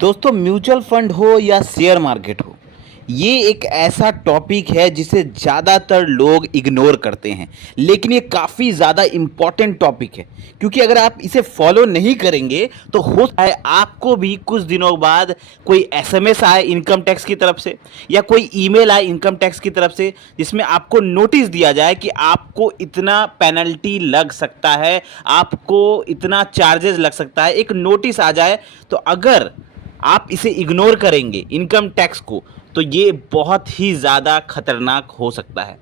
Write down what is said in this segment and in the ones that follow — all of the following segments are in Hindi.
दोस्तों, म्यूचुअल फंड हो या शेयर मार्केट हो, ये एक ऐसा टॉपिक है जिसे ज़्यादातर लोग इग्नोर करते हैं। लेकिन ये काफ़ी ज़्यादा इम्पॉर्टेंट टॉपिक है, क्योंकि अगर आप इसे फॉलो नहीं करेंगे तो हो सकता है आपको भी कुछ दिनों बाद कोई एसएमएस आए इनकम टैक्स की तरफ से, या कोई ईमेल आए इनकम टैक्स की तरफ से, जिसमें आपको नोटिस दिया जाए कि आपको इतना पेनल्टी लग सकता है, आपको इतना चार्जेस लग सकता है, एक नोटिस आ जाए। तो अगर आप इसे इग्नोर करेंगे इनकम टैक्स को, तो ये बहुत ही ज़्यादा खतरनाक हो सकता है।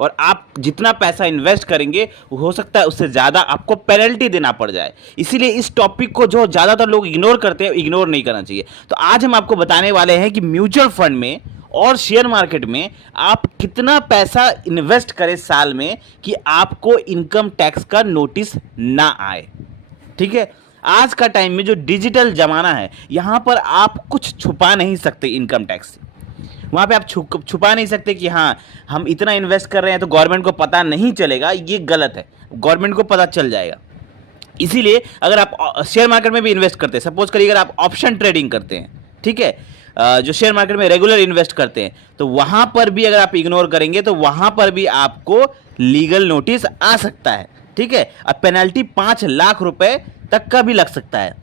और आप जितना पैसा इन्वेस्ट करेंगे हो सकता है उससे ज़्यादा आपको पेनल्टी देना पड़ जाए। इसीलिए इस टॉपिक को जो ज़्यादातर लोग इग्नोर करते हैं, इग्नोर नहीं करना चाहिए। तो आज हम आपको बताने वाले हैं कि म्यूचुअल फंड में और शेयर मार्केट में आप कितना पैसा इन्वेस्ट करें साल में कि आपको इनकम टैक्स का नोटिस ना आए। ठीक है, आज का टाइम में जो डिजिटल ज़माना है, यहाँ पर आप कुछ छुपा नहीं सकते इनकम टैक्स से। वहाँ पे आप छुपा नहीं सकते कि हाँ हम इतना इन्वेस्ट कर रहे हैं तो गवर्नमेंट को पता नहीं चलेगा, ये गलत है, गवर्नमेंट को पता चल जाएगा। इसीलिए अगर आप शेयर मार्केट में भी इन्वेस्ट करते हैं, सपोज करिए अगर आप ऑप्शन ट्रेडिंग करते हैं, ठीक है, जो शेयर मार्केट में रेगुलर इन्वेस्ट करते हैं, तो वहाँ पर भी अगर आप इग्नोर करेंगे तो वहाँ पर भी आपको लीगल नोटिस आ सकता है। ठीक है, अब पेनल्टी 5 लाख रुपए तक का भी लग सकता है।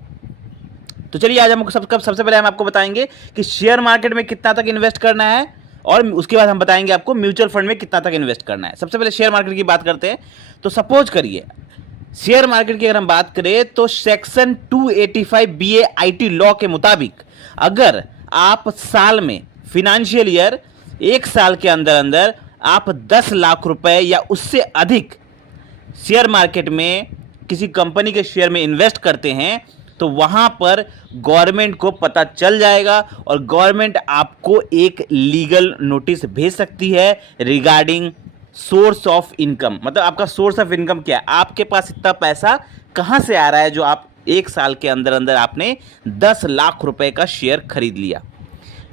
तो चलिए आज हम सबसे पहले हम आपको बताएंगे कि शेयर मार्केट में कितना तक इन्वेस्ट करना है, और उसके बाद हम बताएंगे आपको म्यूचुअल फंड में कितना तक इन्वेस्ट करना है। सबसे पहले शेयर मार्केट की बात करते हैं। तो सपोज करिए शेयर मार्केट की अगर हम बात करें तो सेक्शन 285 BA-IT लॉ के मुताबिक अगर आप साल में फिनेंशियल ईयर 1 साल के अंदर अंदर आप 10 लाख रुपए या उससे अधिक शेयर मार्केट में किसी कंपनी के शेयर में इन्वेस्ट करते हैं, तो वहां पर गवर्नमेंट को पता चल जाएगा और गवर्नमेंट आपको एक लीगल नोटिस भेज सकती है रिगार्डिंग सोर्स ऑफ इनकम। मतलब आपका सोर्स ऑफ इनकम क्या है, आपके पास इतना पैसा कहां से आ रहा है जो आप 1 साल के अंदर अंदर आपने 10 लाख रुपए का शेयर खरीद लिया।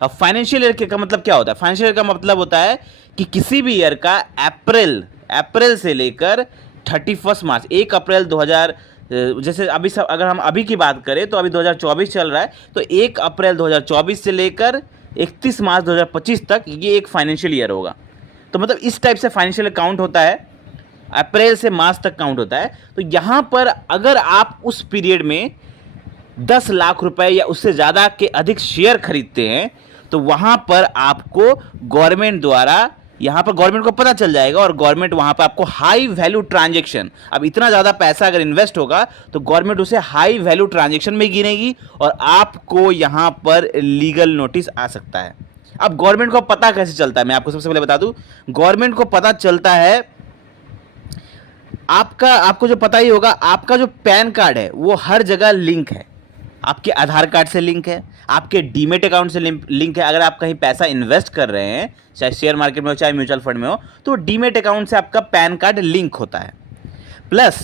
अब फाइनेंशियल ईयर का मतलब क्या होता है? फाइनेंशियल ईयर का मतलब होता है कि किसी भी ईयर का अप्रैल से लेकर 31 मार्च, 1 अप्रैल 2000, जैसे अभी सब अगर हम अभी की बात करें तो अभी 2024 चल रहा है, तो 1 अप्रैल 2024 से लेकर 31 मार्च 2025 तक ये एक फाइनेंशियल ईयर होगा। तो मतलब इस टाइप से फाइनेंशियल काउंट होता है, अप्रैल से मार्च तक काउंट होता है। तो यहाँ पर अगर आप उस पीरियड में 10 लाख रुपए या उससे ज़्यादा के अधिक शेयर खरीदते हैं, तो वहाँ पर आपको गवर्नमेंट द्वारा, यहाँ पर गवर्नमेंट को पता चल जाएगा और गवर्नमेंट वहाँ पर आपको हाई वैल्यू ट्रांजैक्शन, अब इतना ज़्यादा पैसा अगर इन्वेस्ट होगा तो गवर्नमेंट उसे हाई वैल्यू ट्रांजैक्शन में गिनेगी और आपको यहाँ पर लीगल नोटिस आ सकता है। अब गवर्नमेंट को पता कैसे चलता है, मैं आपको सबसे पहले बता दूं। गवर्नमेंट को पता चलता है, आपको जो पता ही होगा, आपका जो पैन कार्ड है वो हर जगह लिंक है, आपके आधार कार्ड से लिंक है, आपके डीमेट अकाउंट से लिंक है। अगर आप कहीं पैसा इन्वेस्ट कर रहे हैं, चाहे शेयर मार्केट में हो चाहे म्यूचुअल फंड में हो, तो डीमेट अकाउंट से आपका पैन कार्ड लिंक होता है। प्लस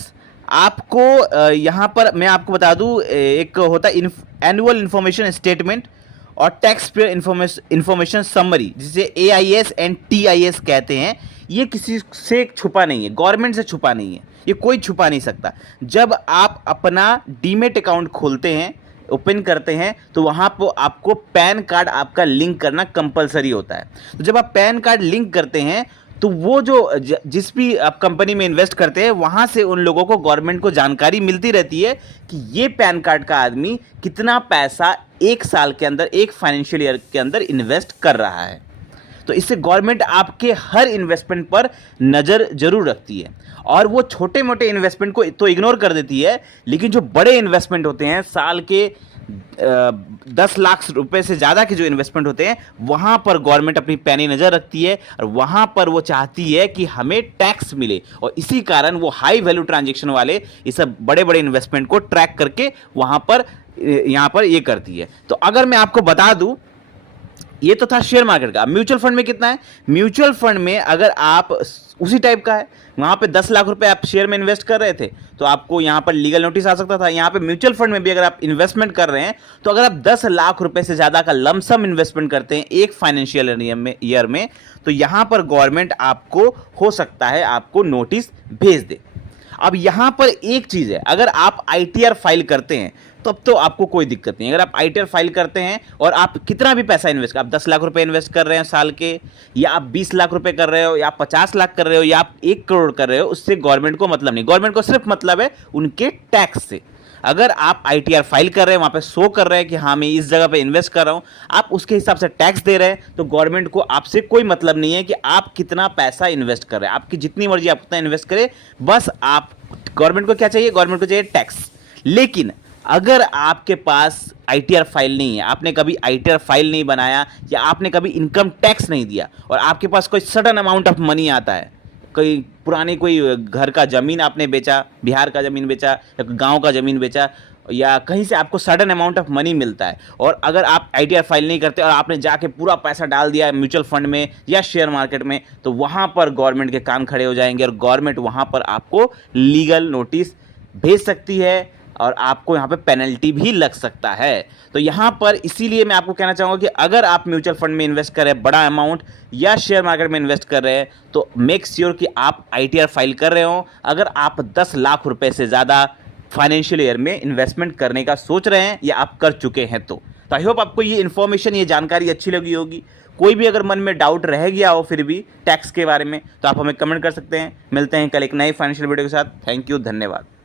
आपको यहाँ पर मैं आपको बता दूँ, एक होता है एनुअल इन्फॉर्मेशन स्टेटमेंट और टैक्स पेयर इन्फॉर्मेशन समरी, जिसे AIS एंड TIS कहते हैं। ये किसी से छुपा नहीं है, गवर्नमेंट से छुपा नहीं है, ये कोई छुपा नहीं सकता। जब आप अपना डीमेट अकाउंट खोलते हैं, ओपन करते हैं, तो वहाँ पर आपको पैन कार्ड आपका लिंक करना कंपलसरी होता है। तो जब आप पैन कार्ड लिंक करते हैं तो वो जो जिस भी आप कंपनी में इन्वेस्ट करते हैं, वहाँ से उन लोगों को, गवर्नमेंट को जानकारी मिलती रहती है कि ये पैन कार्ड का आदमी कितना पैसा 1 साल के अंदर, एक फाइनेंशियल ईयर के अंदर इन्वेस्ट कर रहा है। तो इससे गवर्नमेंट आपके हर इन्वेस्टमेंट पर नज़र जरूर रखती है, और वो छोटे मोटे इन्वेस्टमेंट को तो इग्नोर कर देती है, लेकिन जो बड़े इन्वेस्टमेंट होते हैं, साल के 10 लाख रुपए से ज़्यादा के जो इन्वेस्टमेंट होते हैं, वहाँ पर गवर्नमेंट अपनी पैनी नज़र रखती है और वहाँ पर वो चाहती है कि हमें टैक्स मिले, और इसी कारण वो हाई वैल्यू ट्रांजैक्शन वाले ये सब बड़े बड़े इन्वेस्टमेंट को ट्रैक करके वहाँ पर यहाँ पर ये करती है। तो अगर मैं आपको बता दूँ, ये तो था शेयर मार्केट का। म्यूचुअल फंड में कितना है? म्यूचुअल फंड में अगर आप उसी टाइप का है, वहाँ पे 10 लाख रुपए आप शेयर में इन्वेस्ट कर रहे थे, तो आपको यहाँ पर लीगल नोटिस आ सकता था। यहाँ पे म्यूचुअल फंड में भी अगर आप इन्वेस्टमेंट कर रहे हैं, तो अगर आप 10 लाख रुपए से ज़्यादा का लमसम इन्वेस्टमेंट करते हैं एक फाइनेंशियल ईयर में, तो यहाँ पर गवर्नमेंट आपको, हो सकता है आपको नोटिस भेज दे। अब यहाँ पर एक चीज़ है, अगर आप आईटीआर फाइल करते हैं तब तो आपको कोई दिक्कत नहीं। अगर आप आईटीआर फाइल करते हैं और आप कितना भी पैसा इन्वेस्ट कर, आप 10 लाख रुपए इन्वेस्ट कर रहे हैं साल के, या आप 20 लाख रुपए कर रहे हो, या आप 50 लाख कर रहे हो, या आप 1 करोड़ कर रहे हो, उससे गवर्नमेंट को मतलब नहीं। गवर्नमेंट को सिर्फ मतलब है उनके टैक्स से। अगर आप आईटीआर फाइल कर रहे हैं, वहां पे शो कर रहे हैं कि हाँ मैं इस जगह पे इन्वेस्ट कर रहा हूं, आप उसके हिसाब से टैक्स दे रहे हैं, तो गवर्नमेंट को आपसे कोई मतलब नहीं है कि आप कितना पैसा इन्वेस्ट कर रहे हैं। आपकी जितनी मर्जी आप उतना इन्वेस्ट करें, बस आप, गवर्नमेंट को क्या चाहिए? गवर्नमेंट को चाहिए टैक्स। लेकिन अगर आपके पास आईटीआर फाइल नहीं है, आपने कभी आईटीआर फाइल नहीं बनाया, या आपने कभी इनकम टैक्स नहीं दिया, और आपके पास कोई सडन अमाउंट ऑफ मनी आता है, कोई पुरानी कोई घर का ज़मीन आपने बेचा, बिहार का ज़मीन बेचा, या गांव का ज़मीन बेचा, या कहीं से आपको सडन अमाउंट ऑफ मनी मिलता है, और अगर आप आईटीआर फाइल नहीं करते और आपने जाके पूरा पैसा डाल दिया म्यूचुअल फंड में या शेयर मार्केट में, तो वहाँ पर गवर्नमेंट के कान खड़े हो जाएंगे, और गवर्नमेंट वहाँ पर आपको लीगल नोटिस भेज सकती है, और आपको यहाँ पे पेनल्टी भी लग सकता है। तो यहाँ पर इसीलिए मैं आपको कहना चाहूँगा कि अगर आप म्यूचुअल फंड में इन्वेस्ट कर रहे हैं बड़ा अमाउंट, या शेयर मार्केट में इन्वेस्ट कर रहे हैं, तो मेक श्योर कि आप आईटीआर फाइल कर रहे हो। अगर आप 10 लाख रुपए से ज़्यादा फाइनेंशियल ईयर में इन्वेस्टमेंट करने का सोच रहे हैं, या आप कर चुके हैं, तो आई होप आपको ये इन्फॉर्मेशन, ये जानकारी अच्छी लगी होगी। कोई भी अगर मन में डाउट रह गया हो फिर भी टैक्स के बारे में, तो आप हमें कमेंट कर सकते हैं। मिलते हैं कल एक नई फाइनेंशियल वीडियो के साथ। थैंक यू, धन्यवाद।